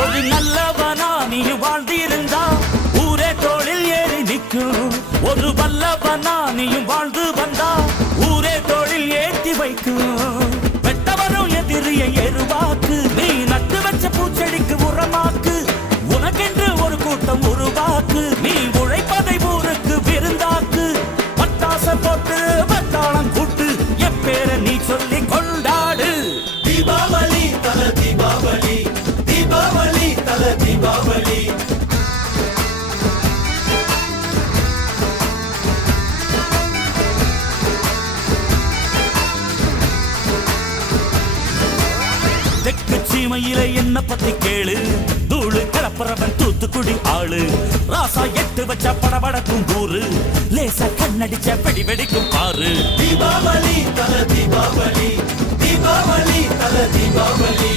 ஒரு நல்லவனா நீ வாழ்ந்திருந்தா ஊரே தோளில் ஏறி நிற்கும். ஒரு வல்லவனா நீயும் வாழ்ந்து வந்தா ஊரே தோளில் ஏற்றி வைக்கும். வெட்டவரும் எதிரிய எருவாக்கு, நீ நட்டு வச்ச பூச்செடிக்கு உரமாக்கு. உனக்கென்று ஒரு கூட்டம் உருவாக்கு, நீ உழைப்பதை ஊருக்கு விருந்தாக்கு. பட்டாச போட்டு பட்டாளம் கூட்டு, என் பேரை நீ சொல்லி கொண்டாடு. தீபாவளி தல தீபாவளி, தீபாவளி தல தீபாவளி. தெற்கு சீமையில என்ன பத்தி கேளு, தூளு கிளப்புறவன் தூத்துக்குடி ஆளு. ராசா எட்டு வச்ச படபடக்கும் ஊரு, லேசா கண்ணடிச்ச வெடி வெடிக்கும் பாரு. தீபாவளி தல தீபாவளி, தீபாவளி தல தீபாவளி.